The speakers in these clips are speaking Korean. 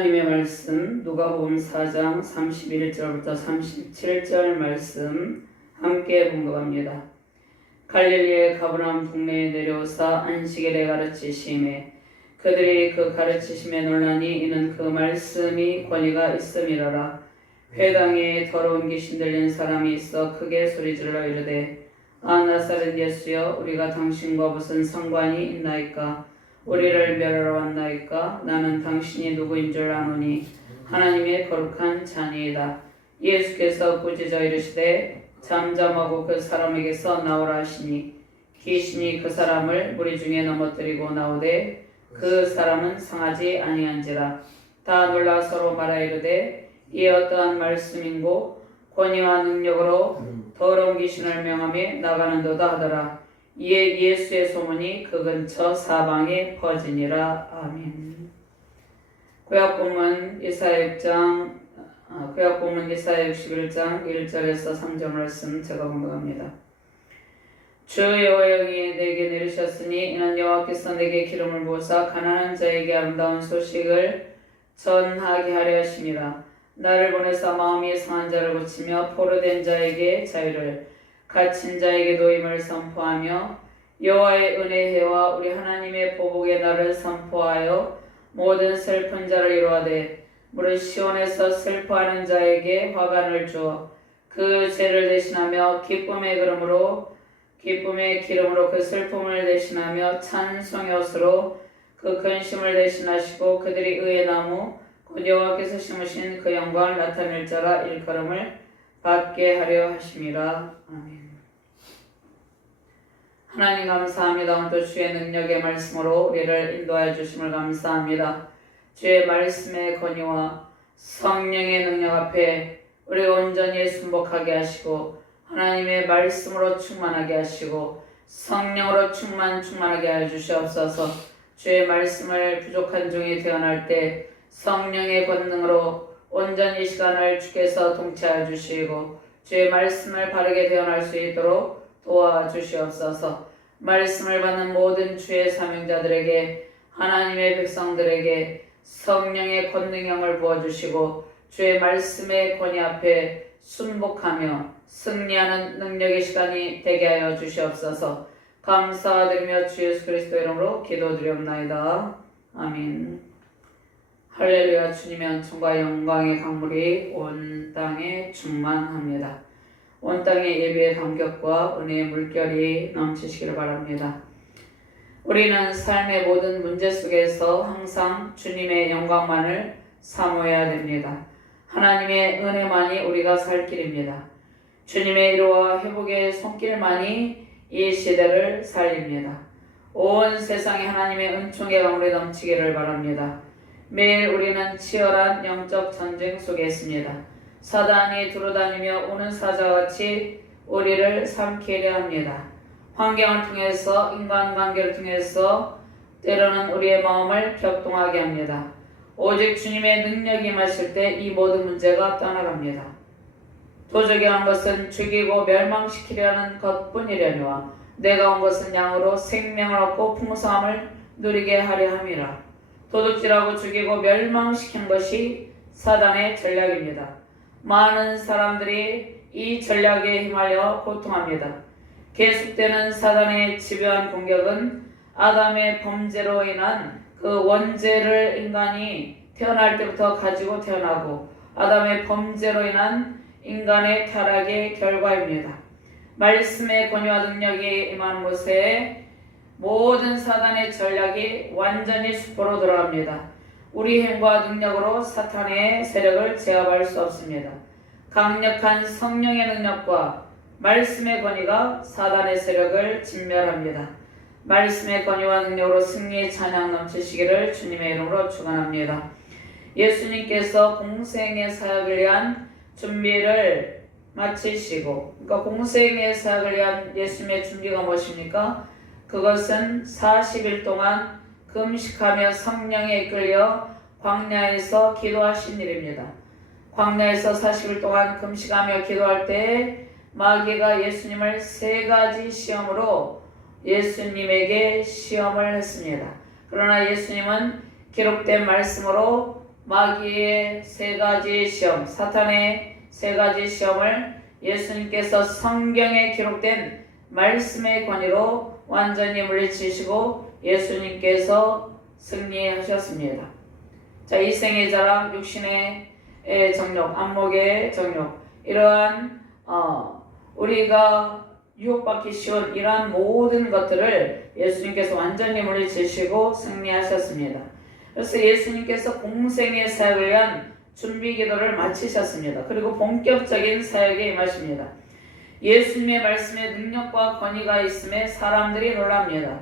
하나님의 말씀 누가복음 4장 31절부터 37절 말씀 함께 봉독합니다. 갈릴리의 가버나움 동네에 내려오사 안식일에 가르치심에 그들이 그 가르치심에 놀라니 이는 그 말씀이 권위가 있음이로라. 회당에 더러운 귀신 들린 사람이 있어 크게 소리질러 이르되 아 나사렛 예수여 우리가 당신과 무슨 상관이 있나이까? 우리를 멸하러 왔나이까? 나는 당신이 누구인 줄 아노니 하나님의 거룩한 자니이다. 예수께서 꾸짖어 이르시되 잠잠하고 그 사람에게서 나오라 하시니 귀신이 그 사람을 무리 중에 넘어뜨리고 나오되 그 사람은 상하지 아니한지라. 다 놀라 서로 말하 이르되 이 어떠한 말씀인고 권위와 능력으로 더러운 귀신을 명하며 나가는도다 하더라. 이에 예수의 소문이 그 근처 사방에 퍼지니라. 아멘. 구약본문 이사야 61장 1절에서 3절 말씀 제가 공부합니다. 주 여호와의 영이 내게 내리셨으니 이는 여호와께서 내게 기름을 부으사 가난한 자에게 아름다운 소식을 전하게 하려 하심이라. 나를 보내사 마음이 상한 자를 고치며 포로된 자에게 자유를, 갇힌 자에게 노임을 선포하며 여호와의 은혜와 우리 하나님의 보복의 날을 선포하여 모든 슬픈 자를 이루하되 무릇 시온에서 슬퍼하는 자에게 화관을 주어 그 죄를 대신하며 기쁨의 기름으로 그 슬픔을 대신하며 찬송의 옷으로 그 근심을 대신하시고 그들이 의의 나무 곧 여호와께서 심으신 그 영광을 나타낼 자라 일컬음을 받게 하려 하심이라. 아멘. 하나님 감사합니다. 오늘도 주의 능력의 말씀으로 우리를 인도하여 주심을 감사합니다. 주의 말씀의 권위와 성령의 능력 앞에 우리가 온전히 순복하게 하시고 하나님의 말씀으로 충만하게 하시고 성령으로 충만하게 하여 주시옵소서. 주의 말씀을 부족한 종이 태어날 때 성령의 권능으로 온전히 시간을 주께서 통치하여 주시고 주의 말씀을 바르게 대언할 수 있도록 도와주시옵소서. 말씀을 받는 모든 주의 사명자들에게 하나님의 백성들에게 성령의 권능형을 부어주시고 주의 말씀의 권위 앞에 순복하며 승리하는 능력의 시간이 되게 하여 주시옵소서. 감사드리며 주 예수 그리스도 이름으로 기도드리옵나이다. 아멘. 할렐루야. 주님의 은총과 영광의 강물이 온 땅에 충만합니다. 온 땅에 예배의 감격과 은혜의 물결이 넘치시기를 바랍니다. 우리는 삶의 모든 문제 속에서 항상 주님의 영광만을 사모해야 됩니다. 하나님의 은혜만이 우리가 살 길입니다. 주님의 위로와 회복의 손길만이 이 시대를 살립니다. 온 세상에 하나님의 은총의 강물이 넘치기를 바랍니다. 매일 우리는 치열한 영적 전쟁 속에 있습니다. 사단이 두루다니며 오는 사자같이 우리를 삼키려 합니다. 환경을 통해서 인간관계를 통해서 때로는 우리의 마음을 격동하게 합니다. 오직 주님의 능력이 임하실 때 이 모든 문제가 떠나갑니다. 도적이 한 것은 죽이고 멸망시키려는 것뿐이려니와 내가 온 것은 양으로 생명을 얻고 풍성함을 누리게 하려 함이라. 도둑질하고 죽이고 멸망시킨 것이 사단의 전략입니다. 많은 사람들이 이 전략에 휘말려 고통합니다. 계속되는 사단의 집요한 공격은 아담의 범죄로 인한 그 원죄를 인간이 태어날 때부터 가지고 태어나고 아담의 범죄로 인한 인간의 타락의 결과입니다. 말씀의 권위와 능력이 임하는 곳에 모든 사단의 전략이 완전히 수포로 들어갑니다. 우리 힘과 능력으로 사탄의 세력을 제압할 수 없습니다. 강력한 성령의 능력과 말씀의 권위가 사단의 세력을 진멸합니다. 말씀의 권위와 능력으로 승리의 찬양 넘치시기를 주님의 이름으로 축원합니다. 예수님께서 공생의 사역을 위한 준비를 마치시고, 그러니까 공생의 사역을 위한 예수님의 준비가 무엇입니까? 그것은 40일 동안 금식하며 성령에 이끌려 광야에서 기도하신 일입니다. 광야에서 40일 동안 금식하며 기도할 때 마귀가 예수님을 3가지 시험으로 예수님에게 시험을 했습니다. 그러나 예수님은 기록된 말씀으로 마귀의 세 가지 시험, 사탄의 세 가지 시험을 예수님께서 성경에 기록된 말씀의 권위로 완전히 물리치시고 예수님께서 승리하셨습니다. 자, 이생의 자랑, 육신의 정욕, 안목의 정욕, 이러한 우리가 유혹받기 쉬운 이러한 모든 것들을 예수님께서 완전히 물리치시고 승리하셨습니다. 그래서 예수님께서 공생의 사역을 위한 준비 기도를 마치셨습니다. 그리고 본격적인 사역에 임하십니다. 예수님의 말씀에 능력과 권위가 있음에 사람들이 놀랍니다.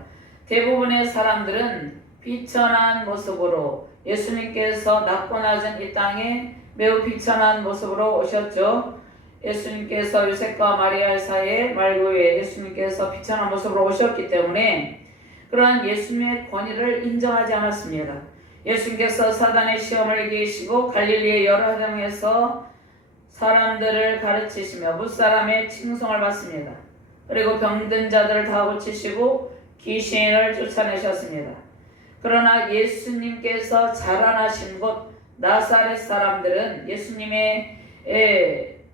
대부분의 사람들은 비천한 모습으로 예수님께서 낮고 낮은 이 땅에 매우 비천한 모습으로 오셨죠. 예수님께서 요셉과 마리아 사이에 말구에 예수님께서 비천한 모습으로 오셨기 때문에 그러한 예수님의 권위를 인정하지 않았습니다. 예수님께서 사단의 시험을 이기시고 갈릴리의 여러 등에서 사람들을 가르치시며 무사람의 칭송을 받습니다. 그리고 병든 자들을 다 고치시고 귀신을 쫓아내셨습니다. 그러나 예수님께서 자라나신 곳 나사렛 사람들은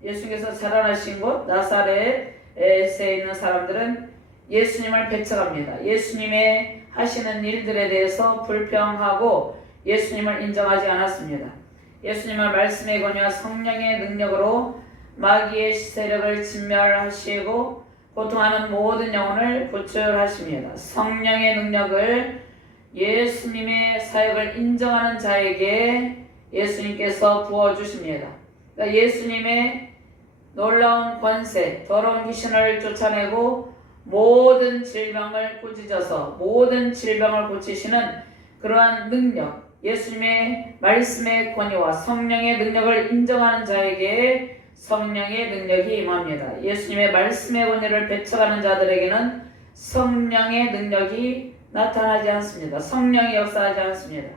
예수님께서 자라나신 곳 나사렛에 있는 사람들은 예수님을 배척합니다. 예수님의 하시는 일들에 대해서 불평하고 예수님을 인정하지 않았습니다. 예수님은 말씀의 권위와 성령의 능력으로 마귀의 세력을 진멸하시고 고통하는 모든 영혼을 구출하십니다. 성령의 능력을 예수님의 사역을 인정하는 자에게 예수님께서 부어주십니다. 그러니까 예수님의 놀라운 권세, 더러운 귀신을 쫓아내고 모든 질병을 꾸짖어서 모든 질병을 고치시는 그러한 능력, 예수님의 말씀의 권위와 성령의 능력을 인정하는 자에게 성령의 능력이 임합니다. 예수님의 말씀의 권위를 배척하는 자들에게는 성령의 능력이 나타나지 않습니다. 성령이 역사하지 않습니다.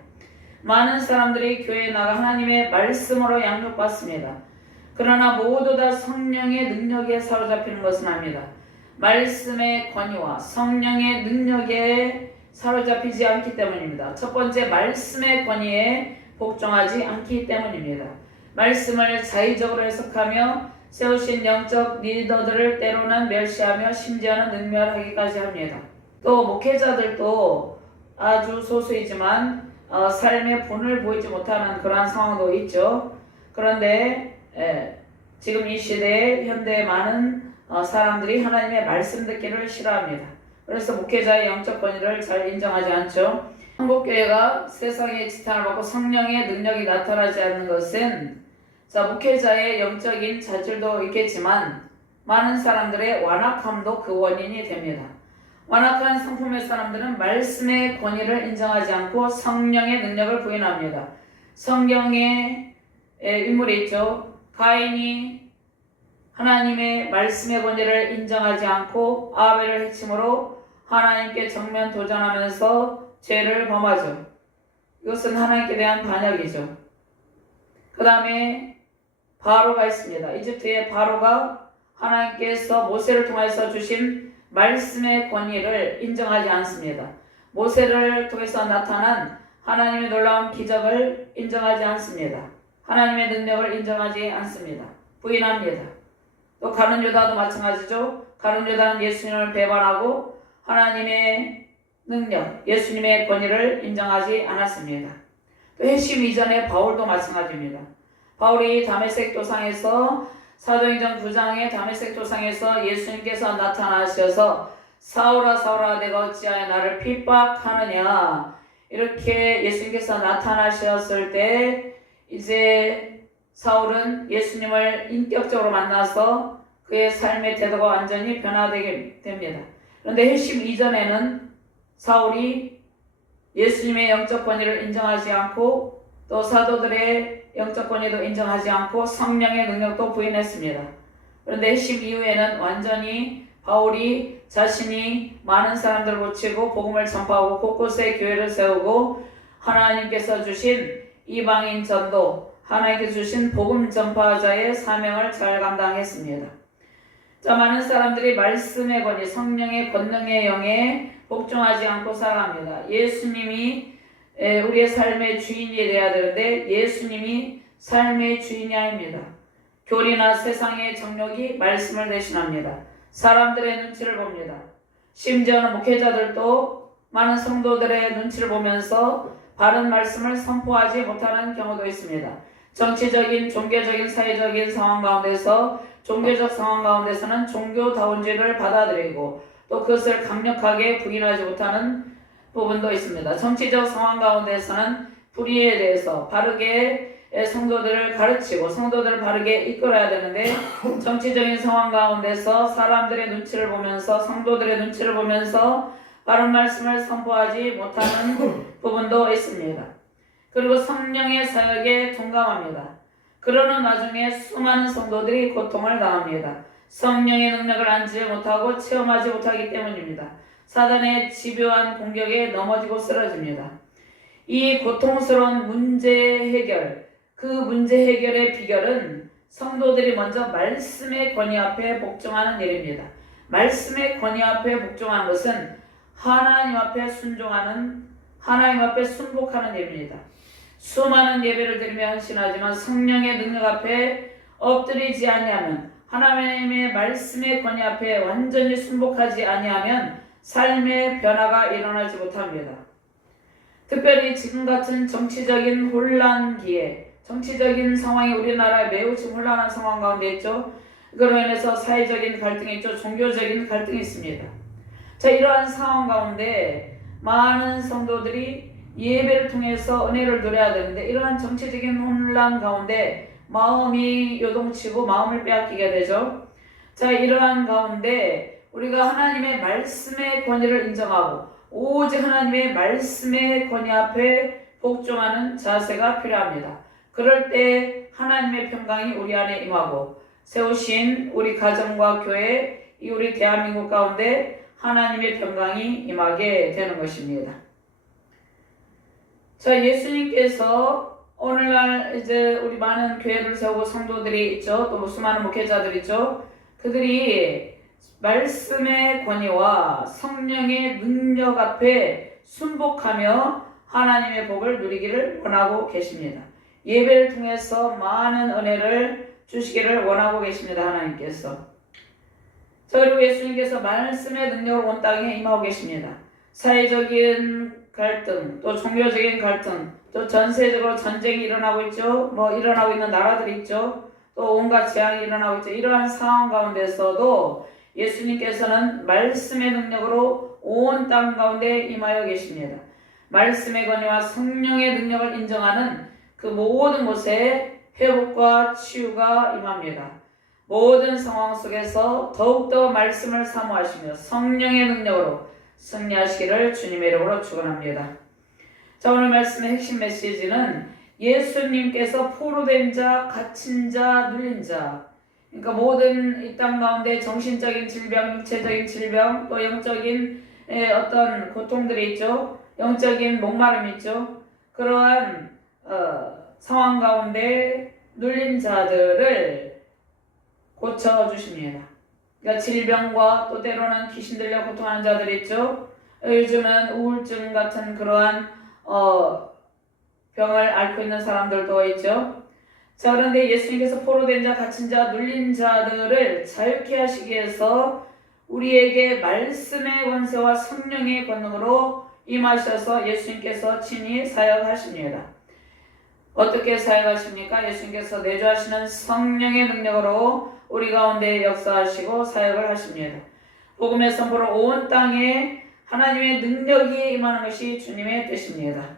많은 사람들이 교회에 나가 하나님의 말씀으로 양육받습니다. 그러나 모두 다 성령의 능력에 사로잡히는 것은 아닙니다. 말씀의 권위와 성령의 능력에 사로잡히지 않기 때문입니다. 첫 번째, 말씀의 권위에 복종하지 않기 때문입니다. 말씀을 자의적으로 해석하며 세우신 영적 리더들을 때로는 멸시하며 심지어는 능멸하기까지 합니다. 또 목회자들도 아주 소수이지만 삶의 본을 보이지 못하는 그러한 상황도 있죠. 그런데 지금 이 시대에 현대의 많은 사람들이 하나님의 말씀 듣기를 싫어합니다. 그래서 목회자의 영적 권위를 잘 인정하지 않죠. 한국교회가 세상의 지탄을 받고 성령의 능력이 나타나지 않는 것은 목회자의 영적인 자질도 있겠지만 많은 사람들의 완악함도 그 원인이 됩니다. 완악한 성품의 사람들은 말씀의 권위를 인정하지 않고 성령의 능력을 부인합니다. 성경에 인물이 있죠. 가인이 하나님의 말씀의 권위를 인정하지 않고 아벨을 해침으로 하나님께 정면 도전하면서 죄를 범하죠. 이것은 하나님께 대한 반역이죠. 그 다음에 바로가 있습니다. 이집트의 바로가 하나님께서 모세를 통해서 주신 말씀의 권위를 인정하지 않습니다. 모세를 통해서 나타난 하나님의 놀라운 기적을 인정하지 않습니다. 하나님의 능력을 인정하지 않습니다. 부인합니다. 또 가룟 유다도 마찬가지죠. 가룟 유다는 예수님을 배반하고 하나님의 능력, 예수님의 권위를 인정하지 않았습니다. 또 회심 이전의 바울도 마찬가지입니다. 바울이 다메섹 도상에서 사도행전 9장의 다메섹 도상에서 예수님께서 나타나셔서 사울아 사울아 내가 어찌하여 나를 핍박하느냐 이렇게 예수님께서 나타나셨을 때 이제 사울은 예수님을 인격적으로 만나서 그의 삶의 태도가 완전히 변화되게 됩니다. 그런데 회심 이전에는 사울이 예수님의 영적 권위를 인정하지 않고 또 사도들의 영적 권위도 인정하지 않고 성령의 능력도 부인했습니다. 그런데 회심 이후에는 완전히 바울이 자신이 많은 사람들을 고치고 복음을 전파하고 곳곳에 교회를 세우고 하나님께서 주신 이방인 전도, 하나님께서 주신 복음 전파자의 사명을 잘 감당했습니다. 많은 사람들이 말씀의 권위, 성령의 권능의 영에 복종하지 않고 살아갑니다. 예수님이 우리의 삶의 주인이 되어야 되는데 예수님이 삶의 주인이 아닙니다. 교리나 세상의 정욕이 말씀을 대신합니다. 사람들의 눈치를 봅니다. 심지어는 목회자들도 많은 성도들의 눈치를 보면서 바른 말씀을 선포하지 못하는 경우도 있습니다. 정치적인, 종교적인, 사회적인 상황 가운데서 종교적 상황 가운데서는 종교다운죄를 받아들이고 또 그것을 강력하게 부인하지 못하는 부분도 있습니다. 정치적 상황 가운데서는 불의에 대해서 바르게 성도들을 가르치고 성도들을 바르게 이끌어야 되는데 정치적인 상황 가운데서 사람들의 눈치를 보면서 성도들의 눈치를 보면서 바른 말씀을 선포하지 못하는 부분도 있습니다. 그리고 성령의 사역에 둔감합니다. 그러는 와중에 수많은 성도들이 고통을 당합니다. 성령의 능력을 안지 못하고 체험하지 못하기 때문입니다. 사단의 집요한 공격에 넘어지고 쓰러집니다. 이 고통스러운 문제 해결, 그 문제 해결의 비결은 성도들이 먼저 말씀의 권위 앞에 복종하는 일입니다. 말씀의 권위 앞에 복종하는 것은 하나님 앞에 순종하는, 하나님 앞에 순복하는 일입니다. 수많은 예배를 드리며 헌신하지만 성령의 능력 앞에 엎드리지 아니하면, 하나님의 말씀의 권위 앞에 완전히 순복하지 아니하면 삶의 변화가 일어나지 못합니다. 특별히 지금 같은 정치적인 혼란기에, 정치적인 상황이 우리나라에 매우 지금 혼란한 상황 가운데 있죠. 그로 인해서 사회적인 갈등이 있죠. 종교적인 갈등이 있습니다. 자, 이러한 상황 가운데 많은 성도들이 예배를 통해서 은혜를 누려야 되는데 이러한 정치적인 혼란 가운데 마음이 요동치고 마음을 빼앗기게 되죠. 자, 이러한 가운데 우리가 하나님의 말씀의 권위를 인정하고 오직 하나님의 말씀의 권위 앞에 복종하는 자세가 필요합니다. 그럴 때 하나님의 평강이 우리 안에 임하고 세우신 우리 가정과 교회, 이 우리 대한민국 가운데 하나님의 평강이 임하게 되는 것입니다. 자, 예수님께서 오늘날 이제 우리 많은 교회를 세우고 성도들이 있죠. 또 수많은 목회자들이 있죠. 그들이 말씀의 권위와 성령의 능력 앞에 순복하며 하나님의 복을 누리기를 원하고 계십니다. 예배를 통해서 많은 은혜를 주시기를 원하고 계십니다. 하나님께서. 자, 그리고 예수님께서 말씀의 능력으로 온 땅에 임하고 계십니다. 사회적인 갈등, 또 종교적인 갈등, 또 전세적으로 전쟁이 일어나고 있죠. 일어나고 있는 나라들이 있죠. 또 온갖 재앙이 일어나고 있죠. 이러한 상황 가운데서도 예수님께서는 말씀의 능력으로 온 땅 가운데 임하여 계십니다. 말씀의 권위와 성령의 능력을 인정하는 그 모든 곳에 회복과 치유가 임합니다. 모든 상황 속에서 더욱더 말씀을 사모하시며 성령의 능력으로 승리하시기를 주님의 이름으로 축원합니다. 자, 오늘 말씀의 핵심 메시지는 예수님께서 포로된 자, 갇힌 자, 눌린 자, 그러니까 모든 이 땅 가운데 정신적인 질병, 육체적인 질병, 또 영적인 어떤 고통들이 있죠. 영적인 목마름이 있죠. 그러한 상황 가운데 눌린 자들을 고쳐주십니다. 그러니까 질병과 또 때로는 귀신 들려 고통하는 자들이 있죠. 요즘은 우울증 같은 그러한 병을 앓고 있는 사람들도 있죠. 자, 그런데 예수님께서 포로된 자, 갇힌 자, 눌린 자들을 자유케 하시기 위해서 우리에게 말씀의 권세와 성령의 권능으로 임하셔서 예수님께서 친히 사역하십니다. 어떻게 사역하십니까? 예수님께서 내주하시는 성령의 능력으로 우리 가운데 역사하시고 사역을 하십니다. 복음의 선포로 온 땅에 하나님의 능력이 임하는 것이 주님의 뜻입니다.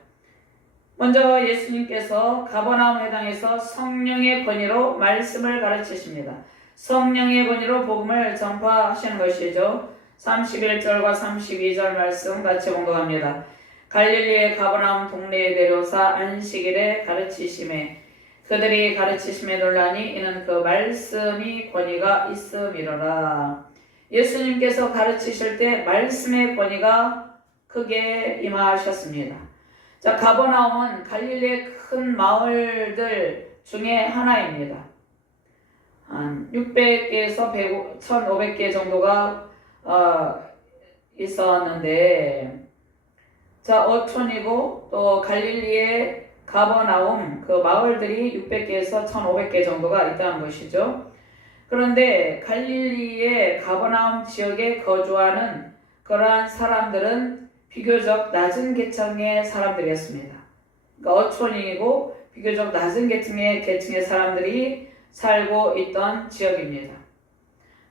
먼저 예수님께서 가버나움 회당에서 성령의 권위로 말씀을 가르치십니다. 성령의 권위로 복음을 전파하시는 것이죠. 31절과 32절 말씀 같이 공독합니다. 갈릴리의 가버나움 동네에 내려오사 안식일에 가르치심에 그들이 가르치심에 놀라니 이는 그 말씀이 권위가 있음이로라. 예수님께서 가르치실 때 말씀의 권위가 크게 임하셨습니다. 자, 가버나움은 갈릴리의 큰 마을들 중에 하나입니다. 한 600개에서 1500개 정도가 있었는데 자, 어촌이고 또 갈릴리의 가버나움 그 마을들이 600개에서 1500개 정도가 있다는 것이죠. 그런데 갈릴리의 가버나움 지역에 거주하는 그러한 사람들은 비교적 낮은 계층의 사람들이었습니다. 그러니까 어촌이고 비교적 낮은 계층의 사람들이 살고 있던 지역입니다.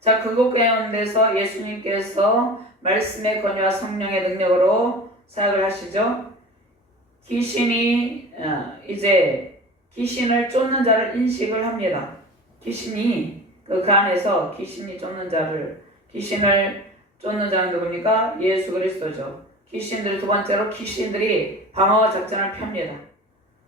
자, 그곳 가운데서 예수님께서 말씀의 권위와 성령의 능력으로 사역을 하시죠. 귀신이 이제 귀신을 쫓는 자를 인식을 합니다. 귀신이 그 안에서 귀신을 쫓는 자는 누굽니까? 예수 그리스도죠. 두 번째로 귀신들이 방어 작전을 펴니다.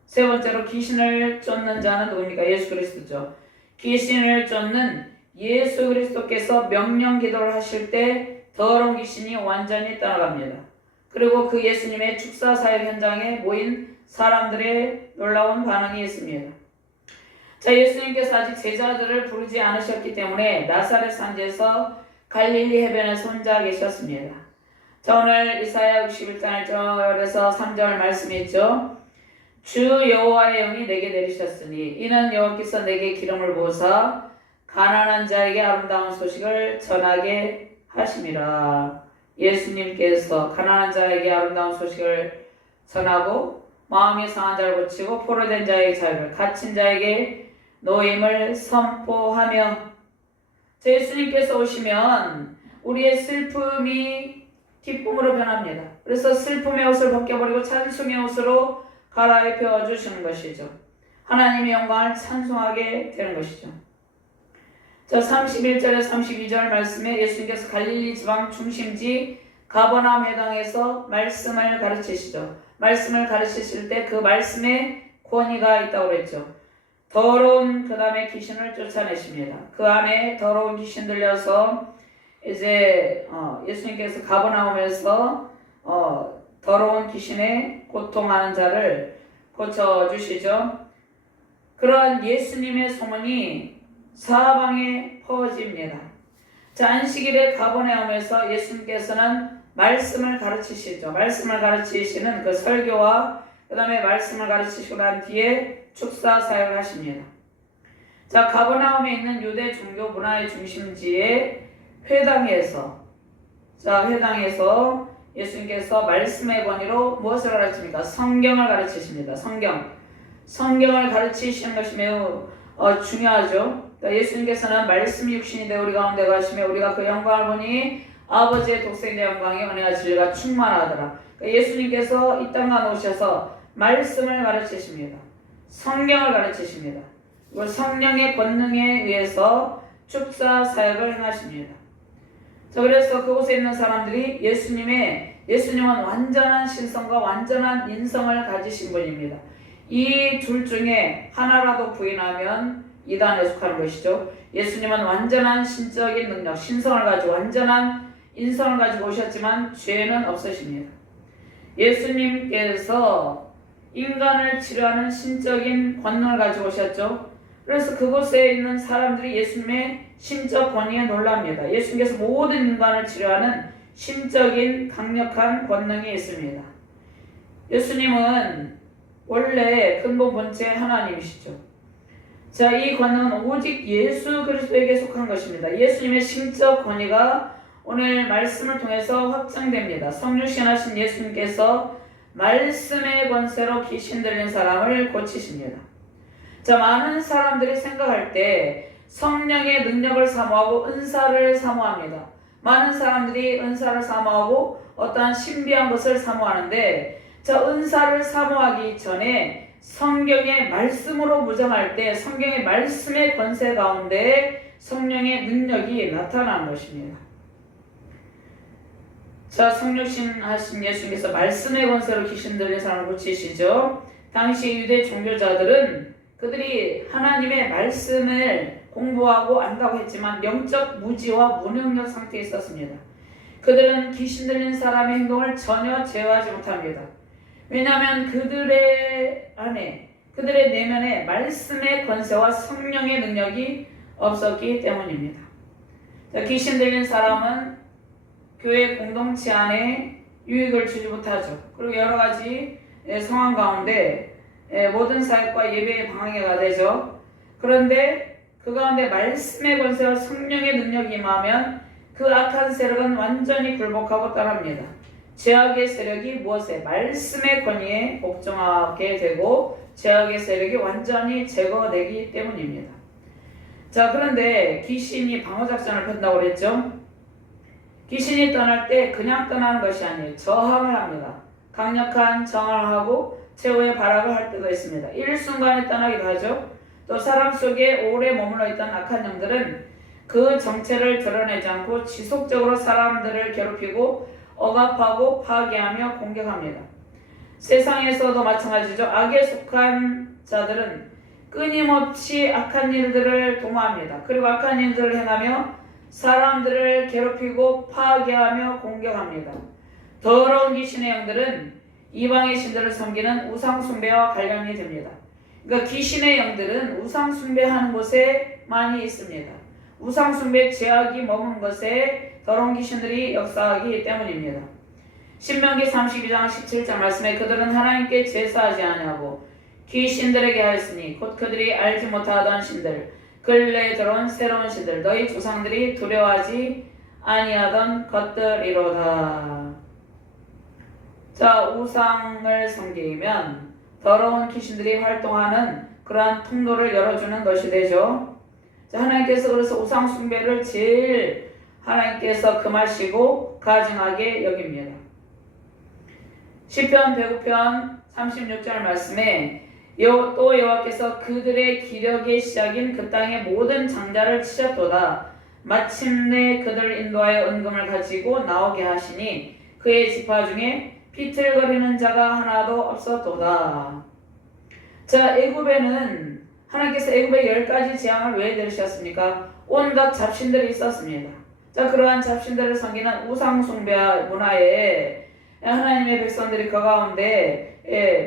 세 번째로 귀신을 쫓는 자는 누굽니까? 예수 그리스도죠. 귀신을 쫓는 예수 그리스도께서 명령 기도를 하실 때 더러운 귀신이 완전히 떠나갑니다. 그리고 그 예수님의 축사 사역 현장에 모인 사람들의 놀라운 반응이 있습니다. 자, 예수님께서 아직 제자들을 부르지 않으셨기 때문에 나사렛 산지에서 갈릴리 해변에서 혼자 계셨습니다. 자, 오늘 이사야 61장 1절에서 3절 말씀이 있죠. 주 여호와의 영이 내게 내리셨으니 이는 여호와께서 내게 기름을 부으사 가난한 자에게 아름다운 소식을 전하게 하심이라. 예수님께서 가난한 자에게 아름다운 소식을 전하고 마음이 상한 자를 고치고 포로된 자에게 자유를, 갇힌 자에게 노임을 선포하며. 예수님께서 오시면 우리의 슬픔이 기쁨으로 변합니다. 그래서 슬픔의 옷을 벗겨버리고 찬송의 옷으로 갈아입혀 주시는 것이죠. 하나님의 영광을 찬송하게 되는 것이죠. 자, 31절에 32절 말씀에 예수님께서 갈릴리 지방 중심지 가버나움 해당에서 말씀을 가르치시죠. 말씀을 가르치실 때 그 말씀에 권위가 있다고 그랬죠. 더러운 그 다음에 귀신을 쫓아내십니다. 그 안에 더러운 귀신 들려서 이제 예수님께서 가버나움에서 더러운 귀신에 고통하는 자를 고쳐주시죠. 그러한 예수님의 소문이 사방에 퍼집니다. 자, 안식일에 가버나움에서 예수님께서는 말씀을 가르치시죠. 말씀을 가르치시는 그 설교와 그 다음에 말씀을 가르치시고 난 뒤에 축사 사역을 하십니다. 자, 가버나움에 있는 유대 종교 문화의 중심지의 회당에서 예수님께서 말씀의 권위로 무엇을 가르칩니까? 성경을 가르치십니다. 성경을 가르치시는 것이 매우 중요하죠. 예수님께서는 말씀 육신이 되어 우리 가운데 가시며 우리가 그 영광을 보니 아버지의 독생의 영광이 은혜와 진리가 충만하더라. 예수님께서 이 땅에 오셔서 말씀을 가르치십니다. 성경을 가르치십니다. 그리고 성령의 권능에 의해서 축사 사역을 행하십니다. 자, 그래서 그곳에 있는 사람들이 예수님은 완전한 신성과 완전한 인성을 가지신 분입니다. 이 둘 중에 하나라도 부인하면 이단에 속하는 것이죠. 예수님은 완전한 신적인 능력, 신성을 가지고 완전한 인성을 가지고 오셨지만 죄는 없으십니다. 예수님께서 인간을 치료하는 신적인 권능을 가지고 오셨죠. 그래서 그곳에 있는 사람들이 예수님의 신적 권위에 놀랍니다. 예수님께서 모든 인간을 치료하는 신적인 강력한 권능이 있습니다. 예수님은 원래 근본 본체 하나님이시죠. 자, 이 권능은 오직 예수 그리스도에게 속한 것입니다. 예수님의 신적 권위가 오늘 말씀을 통해서 확장됩니다. 성육신하신 예수님께서 말씀의 권세로 귀신 들린 사람을 고치십니다. 자, 많은 사람들이 생각할 때 성령의 능력을 사모하고 은사를 사모합니다. 많은 사람들이 은사를 사모하고 어떠한 신비한 것을 사모하는데, 자, 은사를 사모하기 전에 성경의 말씀으로 무장할 때 성경의 말씀의 권세 가운데 성령의 능력이 나타나는 것입니다. 자, 성육신 하신 예수님께서 말씀의 권세로 귀신 들린 사람을 고치시죠. 당시 유대 종교자들은 그들이 하나님의 말씀을 공부하고 안다고 했지만 영적 무지와 무능력 상태에 있었습니다. 그들은 귀신 들린 사람의 행동을 전혀 제어하지 못합니다. 왜냐하면 그들의 내면에 말씀의 권세와 성령의 능력이 없었기 때문입니다. 자, 귀신 들린 사람은 교회 공동체 안에 유익을 주지 못하죠. 그리고 여러 가지 상황 가운데 모든 사역과 예배의 방해가 되죠. 그런데 그 가운데 말씀의 권세와 성령의 능력이 임하면 그 악한 세력은 완전히 굴복하고 떠납니다. 죄악의 세력이 무엇에? 말씀의 권위에 복종하게 되고 죄악의 세력이 완전히 제거되기 때문입니다. 자, 그런데 귀신이 방어작전을 펼친다고 그랬죠? 귀신이 떠날 때 그냥 떠나는 것이 아니에요. 저항을 합니다. 강력한 저항을 하고 최후의 발악을 할 때도 있습니다. 일순간에 떠나기도 하죠. 또 사람 속에 오래 머물러 있던 악한 영들은 그 정체를 드러내지 않고 지속적으로 사람들을 괴롭히고 억압하고 파괴하며 공격합니다. 세상에서도 마찬가지죠. 악에 속한 자들은 끊임없이 악한 일들을 도모합니다. 그리고 악한 일들을 행하며 사람들을 괴롭히고 파괴하며 공격합니다. 더러운 귀신의 영들은 이방의 신들을 섬기는 우상숭배와 관련이 됩니다. 그러니까 귀신의 영들은 우상숭배하는 곳에 많이 있습니다. 우상숭배 죄악이 머문 곳에 더러운 귀신들이 역사하기 때문입니다. 신명기 32장 17절 말씀에 그들은 하나님께 제사하지 아니하고 귀신들에게 하였으니 곧 그들이 알지 못하던 신들 근래에 들어온 새로운 신들 너희 조상들이 두려워하지 아니하던 것들이로다. 자, 우상을 섬기면 더러운 귀신들이 활동하는 그러한 통로를 열어주는 것이 되죠. 자, 하나님께서 그래서 우상 숭배를 제일 하나님께서 금하시고 가증하게 여깁니다. 시편 109편 36절 말씀에 또 여호와께서 그들의 기력의 시작인 그 땅의 모든 장자를 치셨도다. 마침내 그들을 인도하여 은금을 가지고 나오게 하시니 그의 지파 중에 비틀거리는 자가 하나도 없었도다. 자, 애굽에는 하나님께서 애굽에 10가지 재앙을 왜 내리셨습니까? 온갖 잡신들이 있었습니다. 자, 그러한 잡신들을 섬기는 우상숭배 문화에 하나님의 백성들이 그 가운데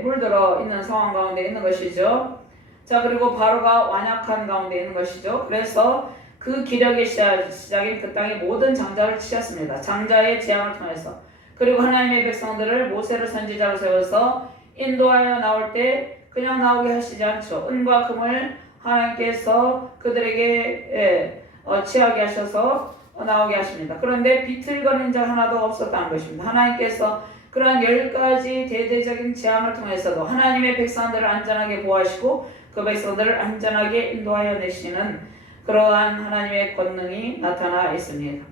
물들어 있는 상황 가운데 있는 것이죠. 자, 그리고 바로가 완약한 가운데 있는 것이죠. 그래서 그 기력의 시작인 그 땅의 모든 장자를 치셨습니다. 장자의 재앙을 통해서. 그리고 하나님의 백성들을 모세를 선지자로 세워서 인도하여 나올 때 그냥 나오게 하시지 않죠. 은과 금을 하나님께서 그들에게 취하게 하셔서 나오게 하십니다. 그런데 비틀거리는 자 하나도 없었다는 것입니다. 하나님께서 그러한 10가지 대대적인 재앙을 통해서도 하나님의 백성들을 안전하게 보호하시고 그 백성들을 안전하게 인도하여 내시는 그러한 하나님의 권능이 나타나 있습니다.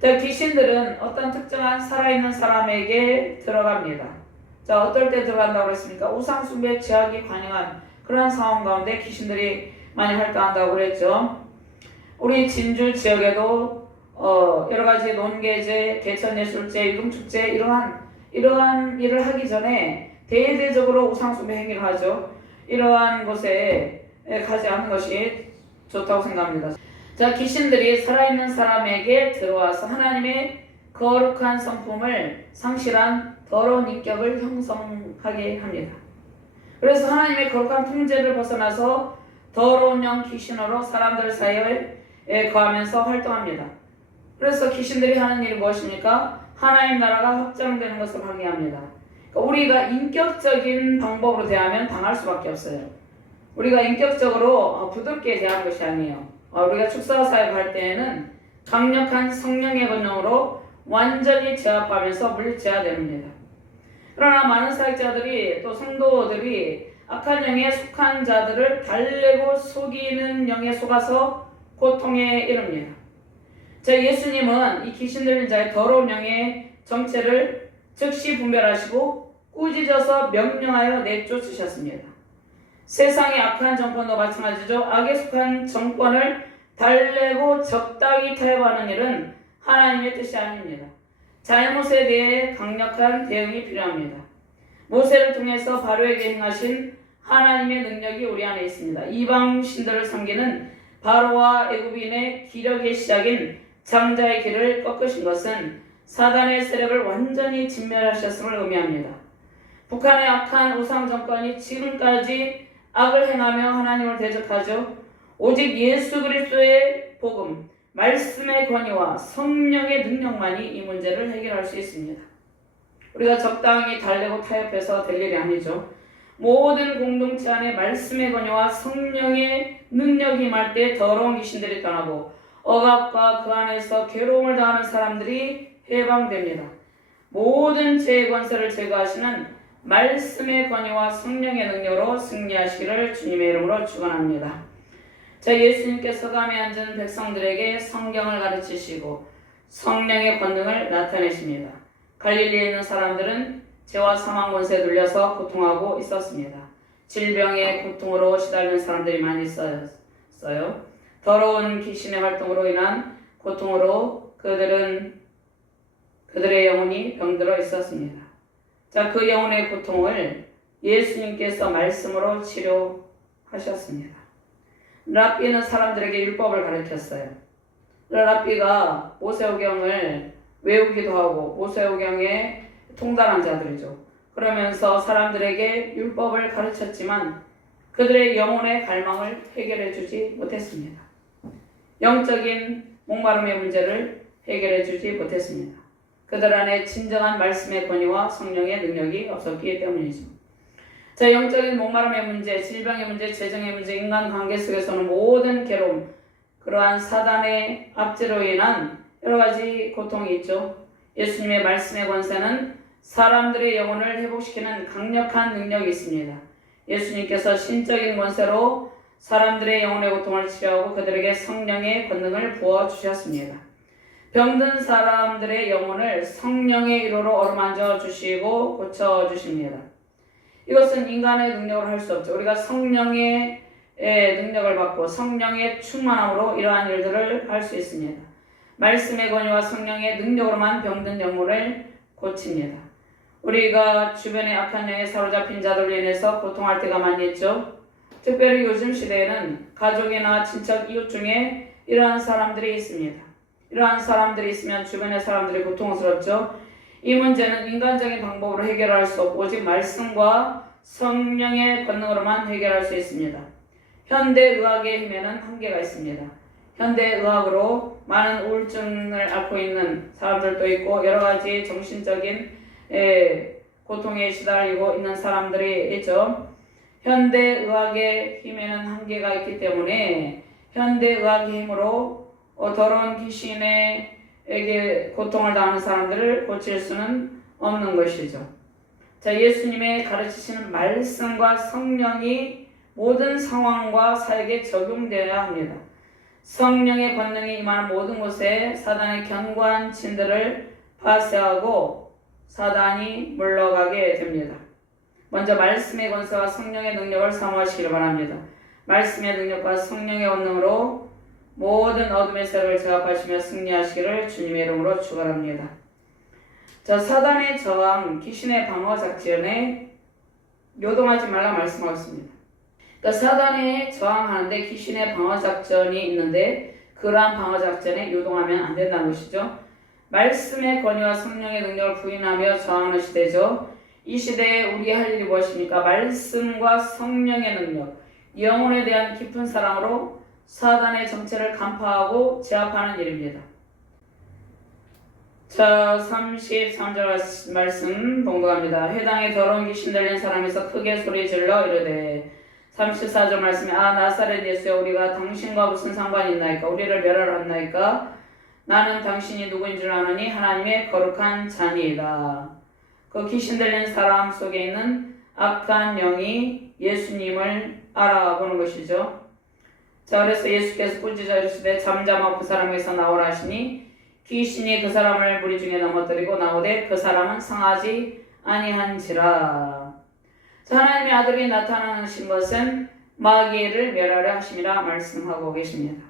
자, 귀신들은 어떤 특정한 살아있는 사람에게 들어갑니다. 자, 어떨 때 들어간다고 했습니까? 우상숭배 죄악이 관영한 그런 상황 가운데 귀신들이 많이 활동한다고 그랬죠. 우리 진주 지역에도 여러 가지 논계제, 개천예술제, 유등축제 이러한 일을 하기 전에 대대적으로 우상숭배 행위를 하죠. 이러한 곳에 가지 않는 것이 좋다고 생각합니다. 자, 귀신들이 살아있는 사람에게 들어와서 하나님의 거룩한 성품을 상실한 더러운 인격을 형성하게 합니다. 그래서 하나님의 거룩한 통제를 벗어나서 더러운 영 귀신으로 사람들 사이에 거하면서 활동합니다. 그래서 귀신들이 하는 일이 무엇입니까? 하나님 나라가 확장되는 것을 방해합니다. 그러니까 우리가 인격적인 방법으로 대하면 당할 수밖에 없어요. 우리가 인격적으로 부드럽게 대하는 것이 아니에요. 우리가 축사 사역할 때에는 강력한 성령의 권능으로 완전히 제압하면서 물리쳐야 됩니다. 그러나 많은 사역자들이 또 성도들이 악한 영에 속한 자들을 달래고 속이는 영에 속아서 고통에 이릅니다. 자, 예수님은 이 귀신 들린 자의 더러운 영의 정체를 즉시 분별하시고 꾸짖어서 명령하여 내쫓으셨습니다. 세상의 악한 정권도 마찬가지죠. 악에 속한 정권을 달래고 적당히 타협하는 일은 하나님의 뜻이 아닙니다. 잘못에 대해 강력한 대응이 필요합니다. 모세를 통해서 바로에게 행하신 하나님의 능력이 우리 안에 있습니다. 이방 신들을 섬기는 바로와 애굽인의 기력의 시작인 장자의 길을 꺾으신 것은 사단의 세력을 완전히 진멸하셨음을 의미합니다. 북한의 악한 우상 정권이 지금까지 악을 행하며 하나님을 대적하죠. 오직 예수 그리스도의 복음, 말씀의 권위와 성령의 능력만이 이 문제를 해결할 수 있습니다. 우리가 적당히 달래고 타협해서 될 일이 아니죠. 모든 공동체 안에 말씀의 권위와 성령의 능력이 임할 때 더러운 귀신들이 떠나고 억압과 그 안에서 괴로움을 당하는 사람들이 해방됩니다. 모든 죄의 권세를 제거하시는 말씀의 권위와 성령의 능력으로 승리하시기를 주님의 이름으로 축원합니다. 자, 예수님께서 감에 앉은 백성들에게 성경을 가르치시고 성령의 권능을 나타내십니다. 갈릴리에 있는 사람들은 죄와 사망 권세에 눌려서 고통하고 있었습니다. 질병의 고통으로 시달리는 사람들이 많이 있었어요. 더러운 귀신의 활동으로 인한 고통으로 그들의 영혼이 병들어 있었습니다. 자, 그 영혼의 고통을 예수님께서 말씀으로 치료하셨습니다. 랍비는 사람들에게 율법을 가르쳤어요. 랍비가 모세오경을 외우기도 하고 모세오경의 통달한 자들이죠. 그러면서 사람들에게 율법을 가르쳤지만 그들의 영혼의 갈망을 해결해 주지 못했습니다. 영적인 목마름의 문제를 해결해 주지 못했습니다. 그들 안에 진정한 말씀의 권위와 성령의 능력이 없었기 때문이죠. 자, 영적인 목마름의 문제, 질병의 문제, 재정의 문제, 인간관계 속에서는 모든 괴로움, 그러한 사단의 압제로 인한 여러 가지 고통이 있죠. 예수님의 말씀의 권세는 사람들의 영혼을 회복시키는 강력한 능력이 있습니다. 예수님께서 신적인 권세로 사람들의 영혼의 고통을 치료하고 그들에게 성령의 권능을 부어주셨습니다. 병든 사람들의 영혼을 성령의 위로로 어루만져 주시고 고쳐주십니다. 이것은 인간의 능력으로 할 수 없죠. 우리가 성령의 능력을 받고 성령의 충만함으로 이러한 일들을 할 수 있습니다. 말씀의 권위와 성령의 능력으로만 병든 영혼을 고칩니다. 우리가 주변의 악한 영에 사로잡힌 자들로 인해서 고통할 때가 많이 있죠. 특별히 요즘 시대에는 가족이나 친척, 이웃 중에 이러한 사람들이 있습니다. 이러한 사람들이 있으면 주변의 사람들이 고통스럽죠. 이 문제는 인간적인 방법으로 해결할 수 없고 오직 말씀과 성령의 권능으로만 해결할 수 있습니다. 현대의학의 힘에는 한계가 있습니다. 현대의학으로 많은 우울증을 앓고 있는 사람들도 있고 여러 가지 정신적인 고통에 시달리고 있는 사람들이 있죠. 현대의학의 힘에는 한계가 있기 때문에 현대의학의 힘으로 더러운 귀신에게 고통을 당하는 사람들을 고칠 수는 없는 것이죠. 자, 예수님의 가르치시는 말씀과 성령이 모든 상황과 사역에 적용되어야 합니다. 성령의 권능이 임하는 모든 곳에 사단의 견고한 진들을 파쇄하고 사단이 물러가게 됩니다. 먼저 말씀의 권세와 성령의 능력을 사모하시길 바랍니다. 말씀의 능력과 성령의 권능으로 모든 어둠의 세력을 제압하시며 승리하시기를 주님의 이름으로 축원합니다. 자, 사단의 저항, 귀신의 방어 작전에 요동하지 말라 말씀하셨습니다. 그러니까 사단에 저항하는데 귀신의 방어 작전이 있는데 그러한 방어 작전에 요동하면 안 된다는 것이죠. 말씀의 권위와 성령의 능력을 부인하며 저항하는 시대죠. 이 시대에 우리 할 일이 무엇입니까? 말씀과 성령의 능력, 영혼에 대한 깊은 사랑으로 사단의 정체를 간파하고 제압하는 일입니다. 자, 33절 말씀 봉독합니다. 회당에 더러운 귀신 들린 사람에서 크게 소리 질러 이르되 34절 말씀에 나사렛 예수여 우리가 당신과 무슨 상관이 있나이까? 우리를 멸하러 왔나이까? 나는 당신이 누구인 줄 아느니 하나님의 거룩한 자니이다. 그 귀신 들린 사람 속에 있는 악한 영이 예수님을 알아보는 것이죠. 자, 그래서 예수께서 꾸짖어 이르시되 잠잠하고 그 사람에서 나오라 하시니 귀신이 그 사람을 무리 중에 넘어뜨리고 나오되 그 사람은 상하지 아니한지라. 자, 하나님의 아들이 나타나신 것은 마귀를 멸하려 하심이라 말씀하고 계십니다.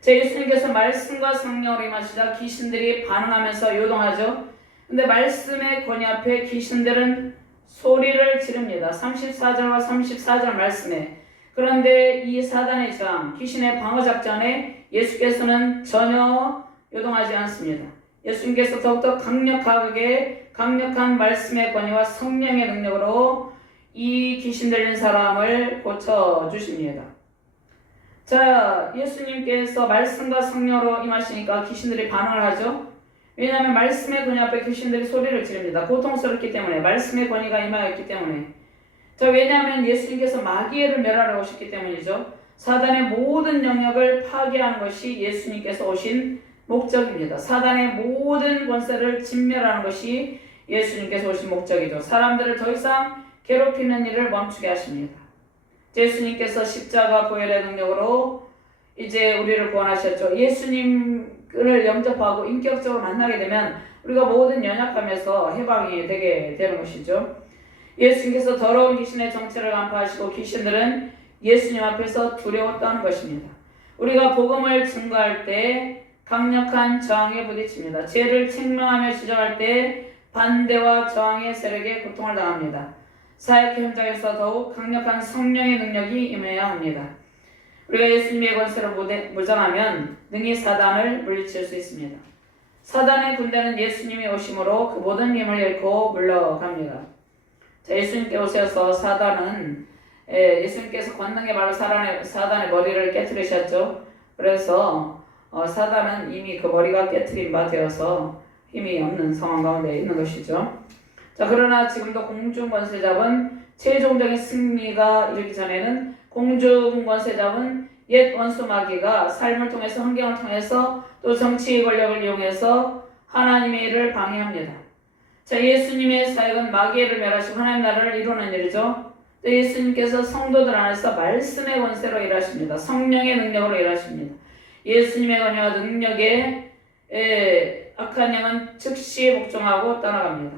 자, 예수님께서 말씀과 성령으로 임하시자 귀신들이 반응하면서 요동하죠. 근데 말씀의 권위 앞에 귀신들은 소리를 지릅니다. 34절과 34절 말씀에. 그런데 이 사단의 저항, 귀신의 방어 작전에 예수께서는 전혀 요동하지 않습니다. 예수님께서 더욱더 강력한 말씀의 권위와 성령의 능력으로 이 귀신 들린 사람을 고쳐주십니다. 자, 예수님께서 말씀과 성령으로 임하시니까 귀신들이 반응을 하죠. 왜냐하면 말씀의 권위 앞에 귀신들이 소리를 지릅니다. 고통스럽기 때문에, 말씀의 권위가 임하였기 때문에. 자, 왜냐하면 예수님께서 마귀를 멸하러 오셨기 때문이죠. 사단의 모든 영역을 파괴하는 것이 예수님께서 오신 목적입니다. 사단의 모든 권세를 진멸하는 것이 예수님께서 오신 목적이죠. 사람들을 더 이상 괴롭히는 일을 멈추게 하십니다. 예수님께서 십자가 보혈의 능력으로 이제 우리를 구원하셨죠. 예수님을 영접하고 인격적으로 만나게 되면 우리가 모든 연약함에서 해방이 되게 되는 것이죠. 예수님께서 더러운 귀신의 정체를 간파하시고 귀신들은 예수님 앞에서 두려워 떠는 것입니다. 우리가 복음을 증거할 때 강력한 저항에 부딪힙니다. 죄를 책망하며 지적할 때 반대와 저항의 세력에 고통을 당합니다. 사역 현장에서 더욱 강력한 성령의 능력이 임해야 합니다. 우리가 예수님의 권세로 무장하면 능히 사단을 물리칠 수 있습니다. 사단의 군대는 예수님이 오심으로 그 모든 힘을 잃고 물러갑니다. 자, 예수님께 오셔서 사단은 예수님께서 권능의 발로 사단의 머리를 깨뜨리셨죠. 그래서 사단은 이미 그 머리가 깨뜨린 바 되어서 힘이 없는 상황 가운데 있는 것이죠. 자, 그러나 지금도 공중 권세 잡은 최종적인 승리가 이르기 전에는 공중 권세 잡은 옛 원수 마귀가 삶을 통해서, 환경을 통해서, 또 정치의 권력을 이용해서 하나님의 일을 방해합니다. 자, 예수님의 사역은 마귀를 멸하시고 하나님 나라를 이루는 일이죠. 예수님께서 성도들 안에서 말씀의 권세로 일하십니다. 성령의 능력으로 일하십니다. 예수님의 권위와 능력에 악한 영은 즉시 복종하고 떠나갑니다.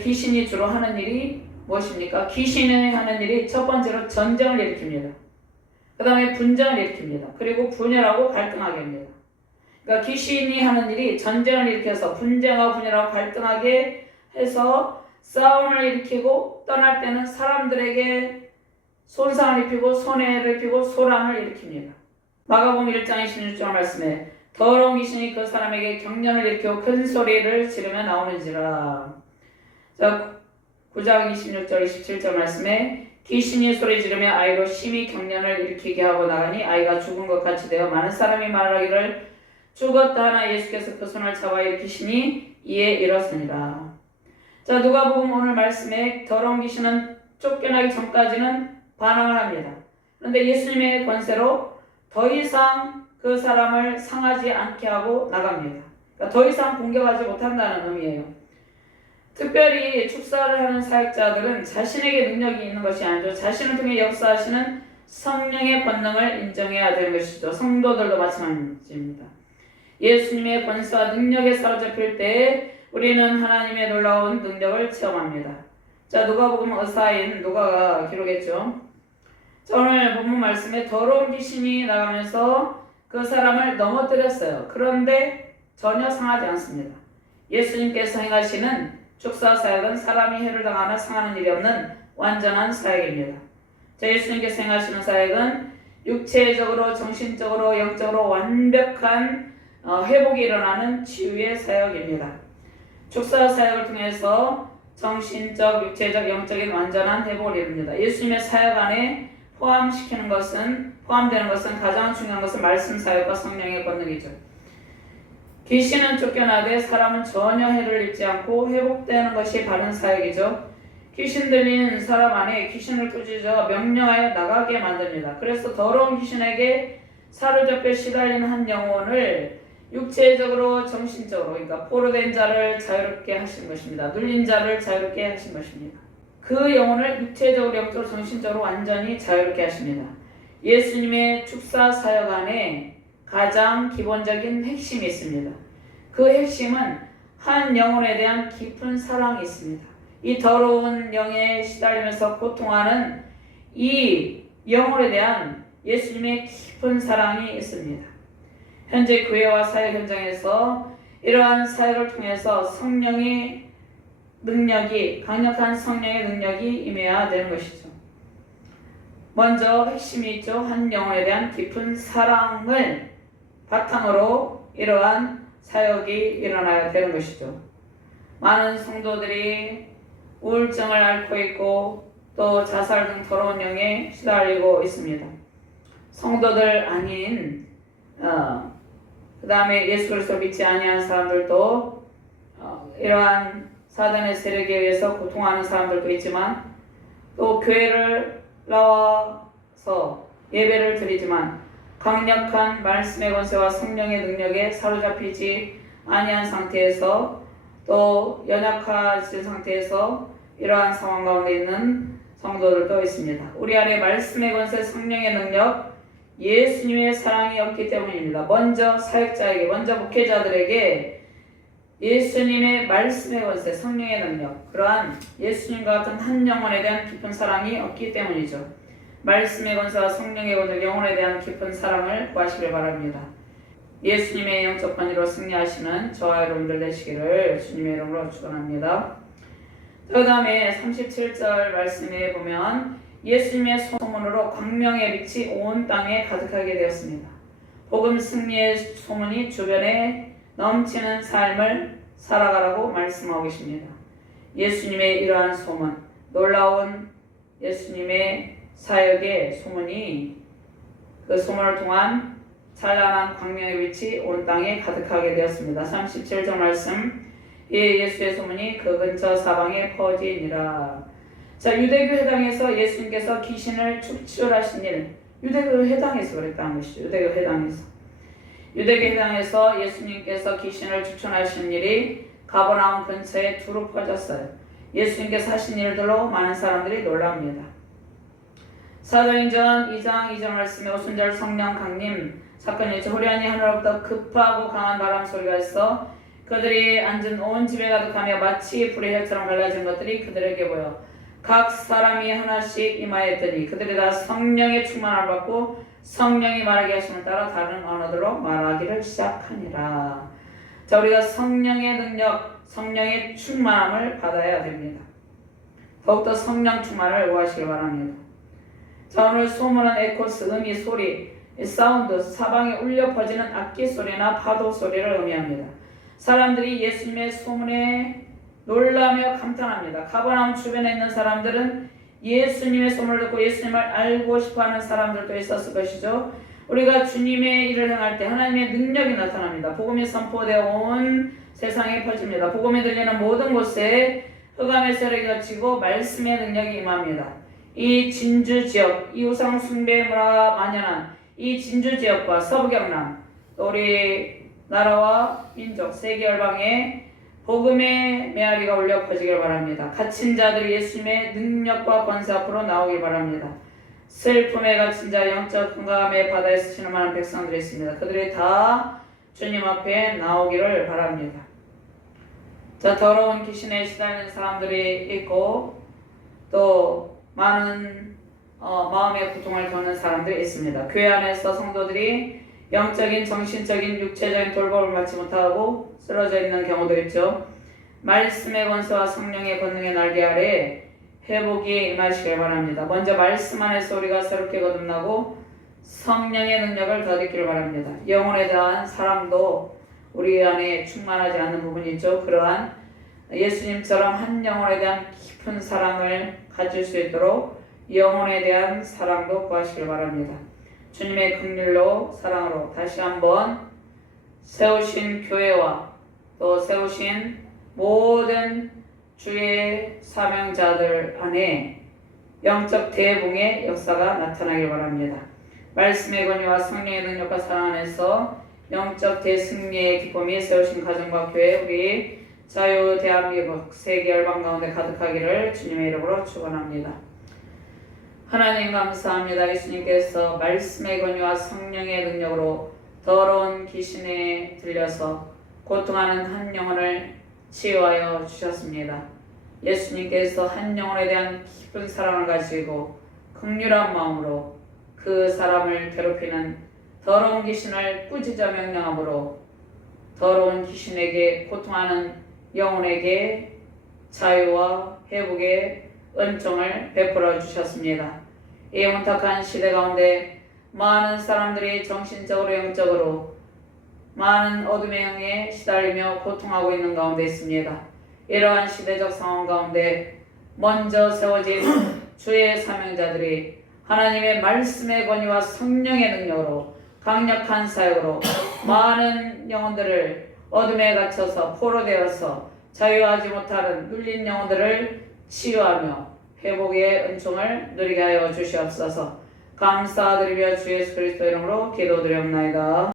귀신이 주로 하는 일이 무엇입니까? 귀신이 하는 일이 첫 번째로 전쟁을 일으킵니다. 그 다음에 분쟁을 일으킵니다. 그리고 분열하고 갈등하게 합니다. 그러니까 귀신이 하는 일이 전쟁을 일으켜서 분쟁하고 분열하고 갈등하게 해서 싸움을 일으키고 떠날 때는 사람들에게 손상을 입히고 손해를 입히고 소란을 일으킵니다. 마가복음 1장 26절 말씀에 더러운 귀신이 그 사람에게 경련을 일으키고 큰 소리를 지르며 나오는지라. 자, 9장 26절 27절 말씀에 귀신이 소리 지르며 아이로 심히 경련을 일으키게 하고 나가니 아이가 죽은 것 같이 되어 많은 사람이 말하기를 죽었다 하나 예수께서 그 손을 잡아 일으키시니 이에 일어서니라. 자, 누가복음 오늘 말씀에 더러운 귀신은 쫓겨나기 전까지는 반항을 합니다. 그런데 예수님의 권세로 더 이상 그 사람을 상하지 않게 하고 나갑니다. 그러니까 더 이상 공격하지 못한다는 의미예요. 특별히 축사를 하는 사역자들은 자신에게 능력이 있는 것이 아니죠. 자신을 통해 역사하시는 성령의 권능을 인정해야 되는 것이죠. 성도들도 마찬가지입니다. 예수님의 권세와 능력에 사로잡힐 때에 우리는 하나님의 놀라운 능력을 체험합니다. 자, 누가복음 의사인 누가가 기록했죠. 자, 오늘 본문 말씀에 더러운 귀신이 나가면서 그 사람을 넘어뜨렸어요. 그런데 전혀 상하지 않습니다. 예수님께서 행하시는 축사 사역은 사람이 해를 당하나 상하는 일이 없는 완전한 사역입니다. 자, 예수님께서 행하시는 사역은 육체적으로, 정신적으로, 영적으로 완벽한 회복이 일어나는 치유의 사역입니다. 축사 사역을 통해서 정신적, 육체적, 영적인 완전한 회복을 이룹니다. 예수님의 사역 안에 포함되는 것은 가장 중요한 것은 말씀 사역과 성령의 권능이죠. 귀신은 쫓겨나되 사람은 전혀 해를 입지 않고 회복되는 것이 바른 사역이죠. 귀신 들린 사람 안에 귀신을 꾸짖어 명령하여 나가게 만듭니다. 그래서 더러운 귀신에게 사로잡혀 시달리는 한 영혼을 육체적으로, 정신적으로, 그러니까 포로된 자를 자유롭게 하신 것입니다. 눌린 자를 자유롭게 하신 것입니다. 그 영혼을 육체적으로, 영적으로, 정신적으로 완전히 자유롭게 하십니다. 예수님의 축사 사역 안에 가장 기본적인 핵심이 있습니다. 그 핵심은 한 영혼에 대한 깊은 사랑이 있습니다. 이 더러운 영에 시달리면서 고통하는 이 영혼에 대한 예수님의 깊은 사랑이 있습니다. 현재 교회와 사역 현장에서 이러한 사역을 통해서 성령의 능력이, 강력한 성령의 능력이 임해야 되는 것이죠. 먼저 핵심이 있죠. 한 영혼에 대한 깊은 사랑을 바탕으로 이러한 사역이 일어나야 되는 것이죠. 많은 성도들이 우울증을 앓고 있고 또 자살 등 더러운 영에 시달리고 있습니다. 성도들 아닌 그 다음에 예수 그리스도 믿지 아니한 사람들도 이러한 사단의 세력에 의해서 고통하는 사람들도 있지만 또 교회를 나와서 예배를 드리지만 강력한 말씀의 권세와 성령의 능력에 사로잡히지 아니한 상태에서 또 연약해진 상태에서 이러한 상황 가운데 있는 성도들도 있습니다. 우리 안에 말씀의 권세, 성령의 능력, 예수님의 사랑이 없기 때문입니다. 먼저 사역자에게, 먼저 목회자들에게 예수님의 말씀의 권세, 성령의 능력, 그러한 예수님과 같은 한 영혼에 대한 깊은 사랑이 없기 때문이죠. 말씀의 권세와 성령의 권세, 영혼에 대한 깊은 사랑을 구하시길 바랍니다. 예수님의 영적 권위로 승리하시는 저와 여러분들 되시기를 주님의 이름으로 축원합니다. 그 다음에 37절 말씀에 보면 예수님의 소문으로 광명의 빛이 온 땅에 가득하게 되었습니다. 복음 승리의 소문이 주변에 넘치는 삶을 살아가라고 말씀하고 계십니다. 예수님의 이러한 소문, 놀라운 예수님의 사역의 소문이 그 소문을 통한 찬란한 광명의 빛이 온 땅에 가득하게 되었습니다. 37절 말씀, 예수의 소문이 그 근처 사방에 퍼지니라. 자, 유대교 회당에서 예수님께서 귀신을 축출하신 일, 유대교 회당에서 그랬다는 것이죠. 유대교 회당에서 예수님께서 귀신을 축출하신 일이 가버나움 근처에 두루 퍼졌어요. 예수님께서 하신 일들로 많은 사람들이 놀랍니다. 사도행전 2장 2절 말씀에 오순절 성령 강림 사건이 있죠. 호련히 하늘로부터 급하고 강한 바람 소리가 있어 그들이 앉은 온 집에 가득하며 마치 불의 혈처럼 갈라진 것들이 그들에게 보여 각 사람이 하나씩 임하였더니 그들이 다 성령의 충만을 받고 성령이 말하게 하심을 따라 다른 언어들로 말하기를 시작하니라. 자, 우리가 성령의 능력, 성령의 충만함을 받아야 됩니다. 더욱더 성령 충만을 구하시길 바랍니다. 자, 오늘 소문은 에코스, 음이, 소리, 사운드, 사방에 울려 퍼지는 악기 소리나 파도 소리를 의미합니다. 사람들이 예수님의 소문에 놀라며 감탄합니다. 가버나움 주변에 있는 사람들은 예수님의 소문을 듣고 예수님을 알고 싶어하는 사람들도 있었을 것이죠. 우리가 주님의 일을 행할 때 하나님의 능력이 나타납니다. 복음이 선포되어 온 세상에 퍼집니다. 복음이 들리는 모든 곳에 흑암의 세력이 걷히고 말씀의 능력이 임합니다. 이 진주 지역, 이 우상 숭배 문화가 만연한 이 진주 지역과 서부 경남, 또 우리 나라와 민족, 세계 열방에 복음의 메아리가 울려 퍼지길 바랍니다. 갇힌 자들이 예수님의 능력과 권세 앞으로 나오길 바랍니다. 슬픔에 갇힌 자, 영적 건강함의 바다에 스치는 많은 백성들이 있습니다. 그들이 다 주님 앞에 나오기를 바랍니다. 자, 더러운 귀신에 시달리는 사람들이 있고 또 많은 마음의 고통을 겪는 사람들이 있습니다. 교회 안에서 성도들이 영적인, 정신적인, 육체적인 돌봄을 받지 못하고 쓰러져 있는 경우도 있죠. 말씀의 권세와 성령의 권능의 날개 아래 회복이 임하시길 바랍니다. 먼저 말씀 안에서 우리가 새롭게 거듭나고 성령의 능력을 더 느끼길 바랍니다. 영혼에 대한 사랑도 우리 안에 충만하지 않는 부분이 있죠. 그러한 예수님처럼 한 영혼에 대한 깊은 사랑을 가질 수 있도록 영혼에 대한 사랑도 구하시길 바랍니다. 주님의 긍휼로 사랑으로 다시 한번 세우신 교회와 또 세우신 모든 주의 사명자들 안에 영적 대붕의 역사가 나타나길 바랍니다. 말씀의 권위와 성령의 능력과 사랑 안에서 영적 대승리의 기쁨이 세우신 가정과 교회, 우리 자유 대한민국 세계 열방 가운데 가득하기를 주님의 이름으로 축원합니다. 하나님 감사합니다. 예수님께서 말씀의 권위와 성령의 능력으로 더러운 귀신에 들려서 고통하는 한 영혼을 치유하여 주셨습니다. 예수님께서 한 영혼에 대한 깊은 사랑을 가지고 긍휼한 마음으로 그 사람을 괴롭히는 더러운 귀신을 꾸짖어 명령함으로 더러운 귀신에게 고통하는 영혼에게 자유와 회복의 은총을 베풀어 주셨습니다. 이 혼탁한 시대 가운데 많은 사람들이 정신적으로 영적으로 많은 어둠의 영에 시달리며 고통하고 있는 가운데 있습니다. 이러한 시대적 상황 가운데 먼저 세워진 주의 사명자들이 하나님의 말씀의 권위와 성령의 능력으로 강력한 사역으로 많은 영혼들을 어둠에 갇혀서 포로되어서 자유하지 못하는 눌린 영혼들을 치유하며 회복의 은총을 누리게 하여 주시옵소서. 감사드리며 주 예수 그리스도 이름으로 기도드리옵나이다.